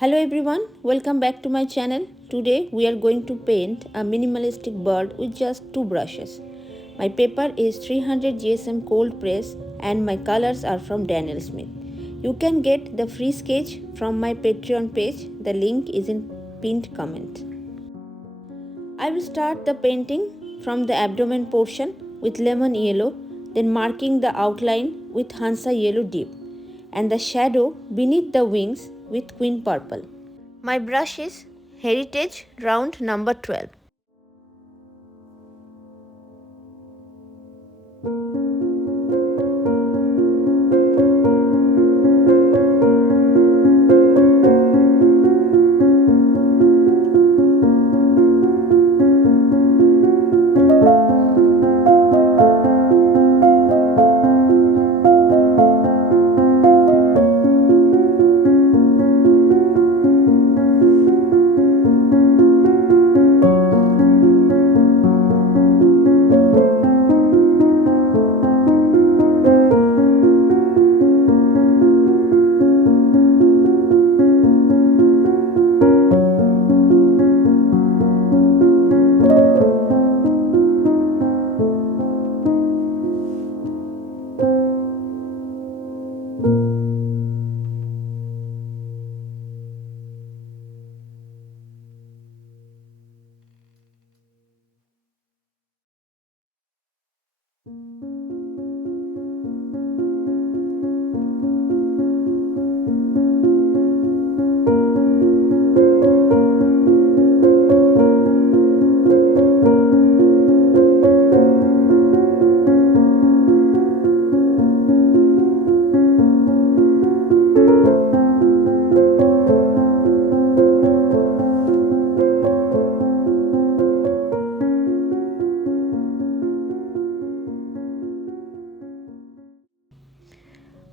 Hello everyone, welcome back to my channel. Today we are going to paint a minimalistic bird with just two brushes. My paper is 300 GSM cold press and my colors are from Daniel Smith. You can get the free sketch from my Patreon page. The link is in pinned comment. I will start the painting from the abdomen portion with lemon yellow, then marking the outline with Hansa yellow dip and the shadow beneath the wings with queen purple. My brush is Heritage Round number 12.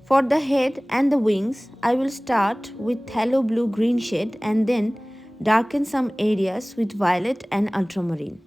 For the head and the wings, I will start with phthalo blue green shade and then darken some areas with violet and ultramarine.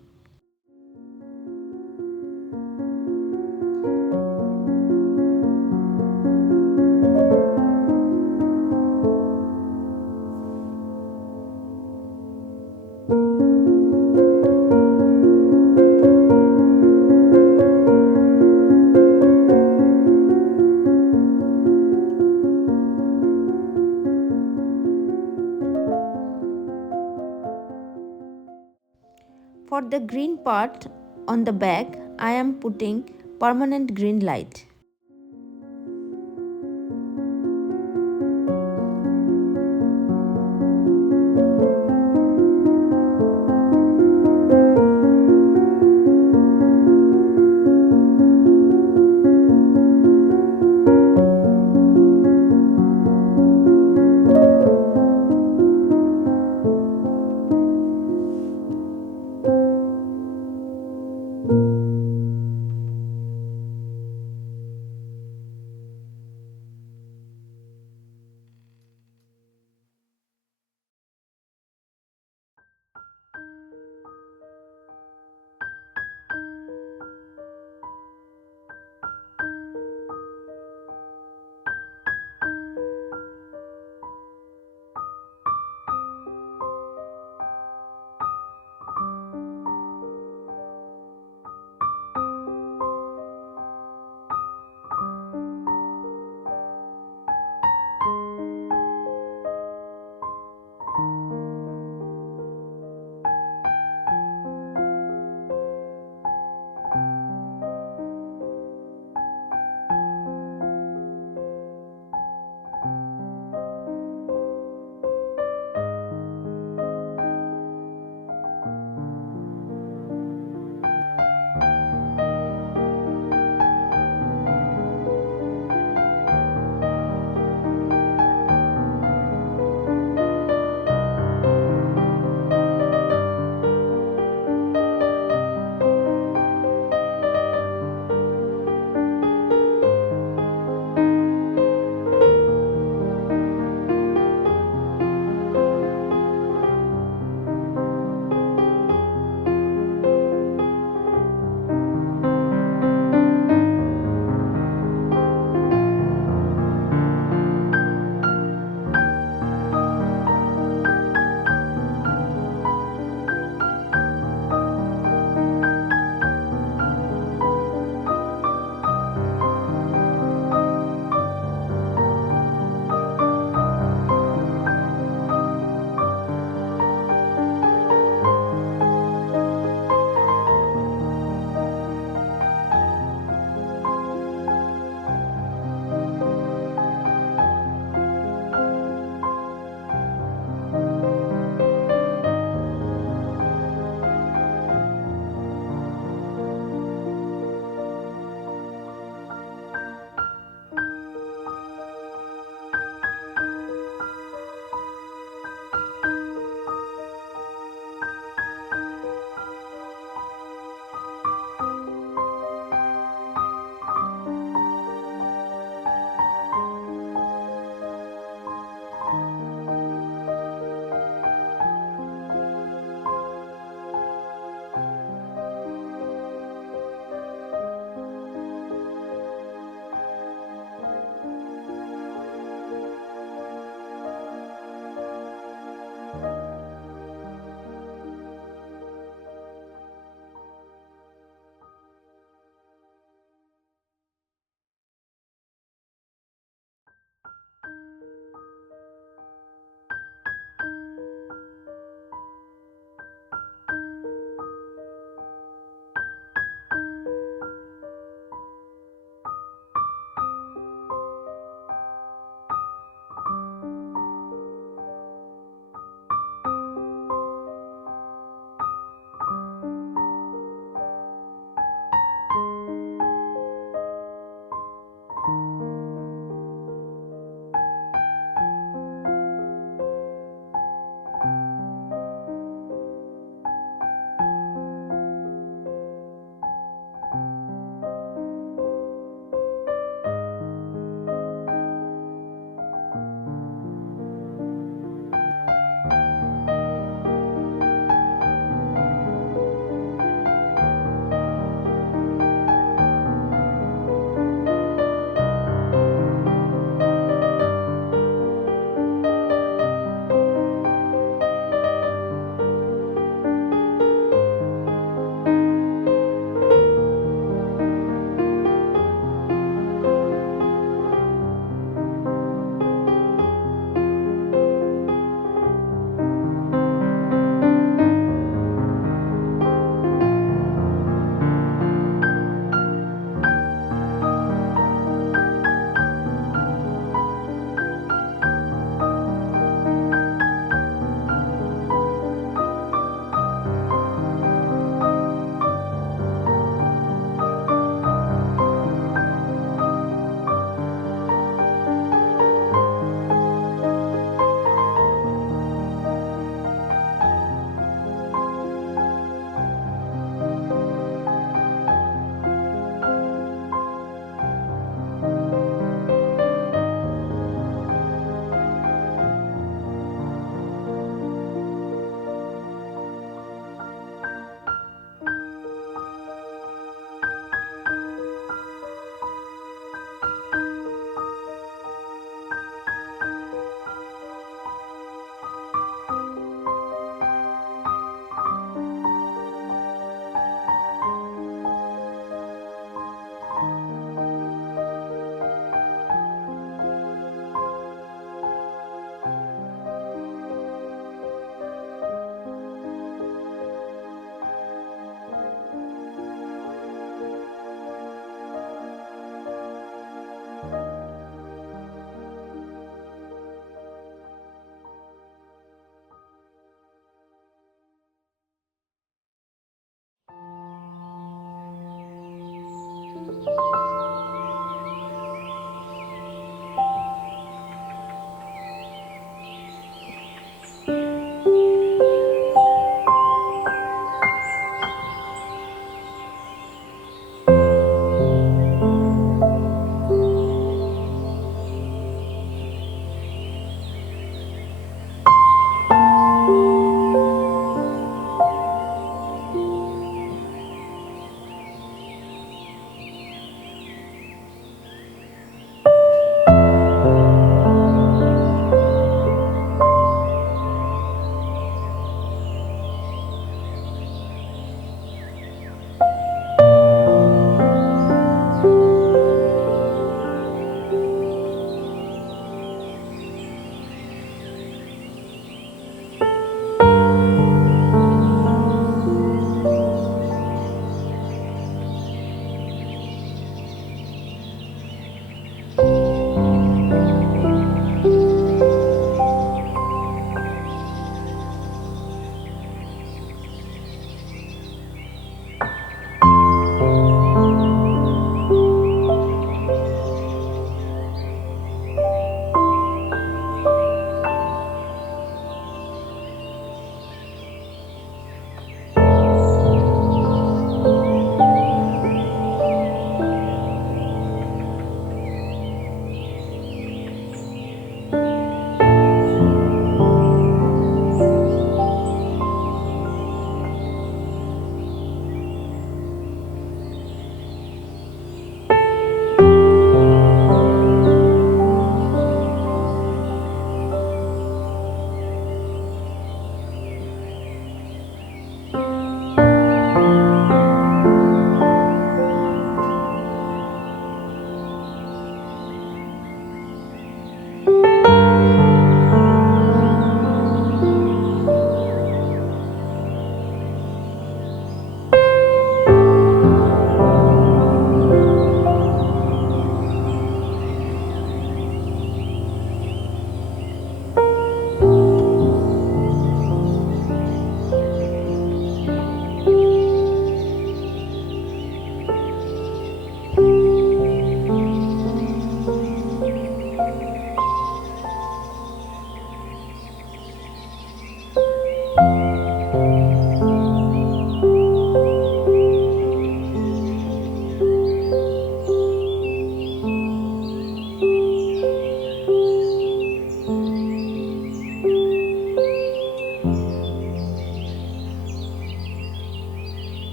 For the green part on the back, I am putting permanent green light.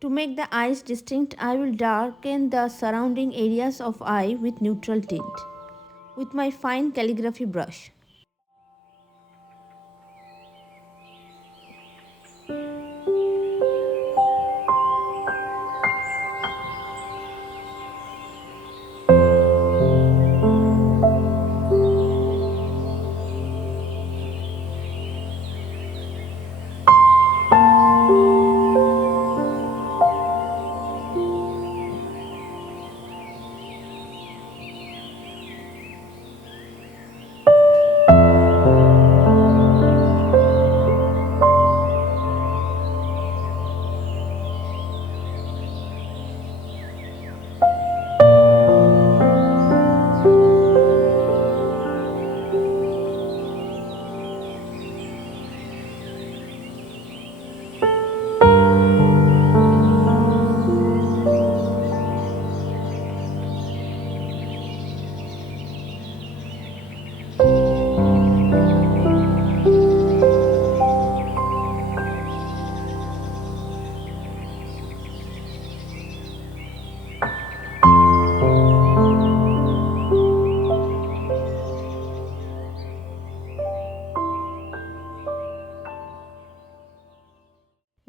To make the eyes distinct, I will darken the surrounding areas of eye with neutral tint with my fine calligraphy brush.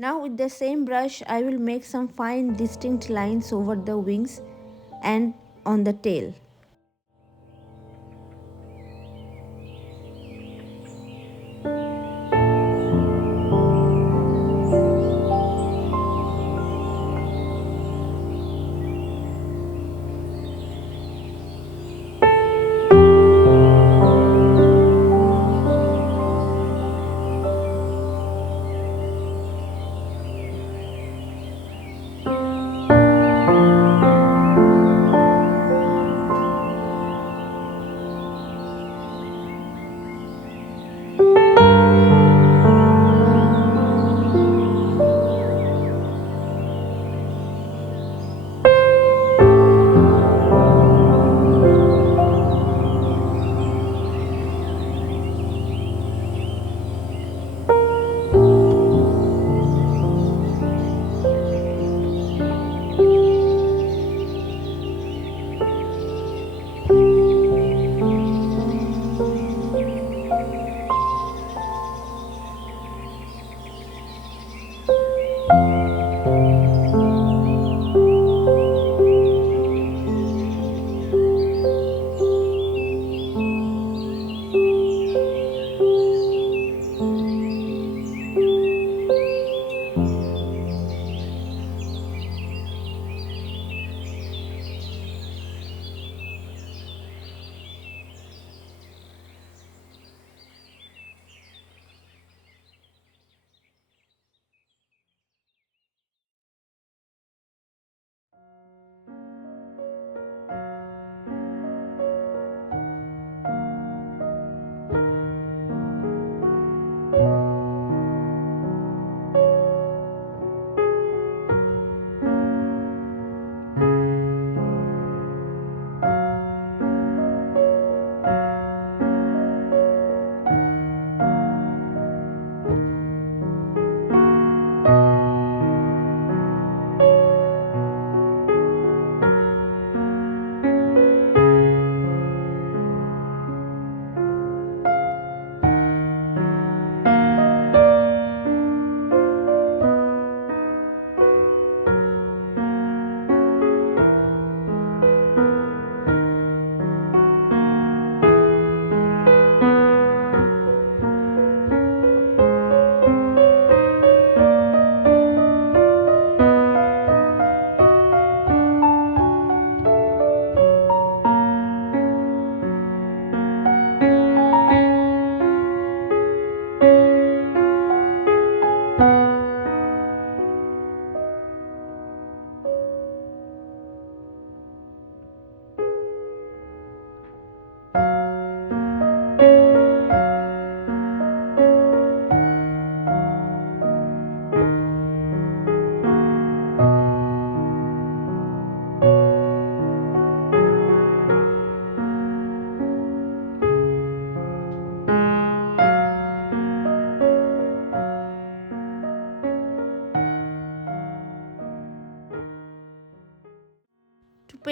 Now with the same brush I will make some fine distinct lines over the wings and on the tail.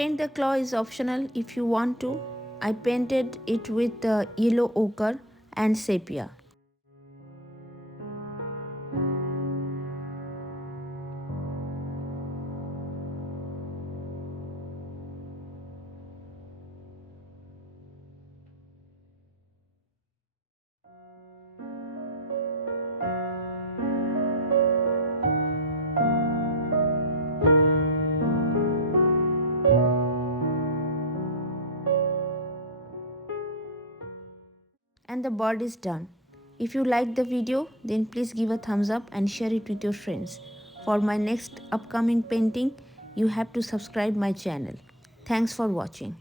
paint the claw is optional if you want to. I painted it with yellow ochre and sepia. And the bird is done. If you like the video, then please give a thumbs up and share it with your friends. For my next upcoming painting, you have to subscribe my channel. Thanks for watching.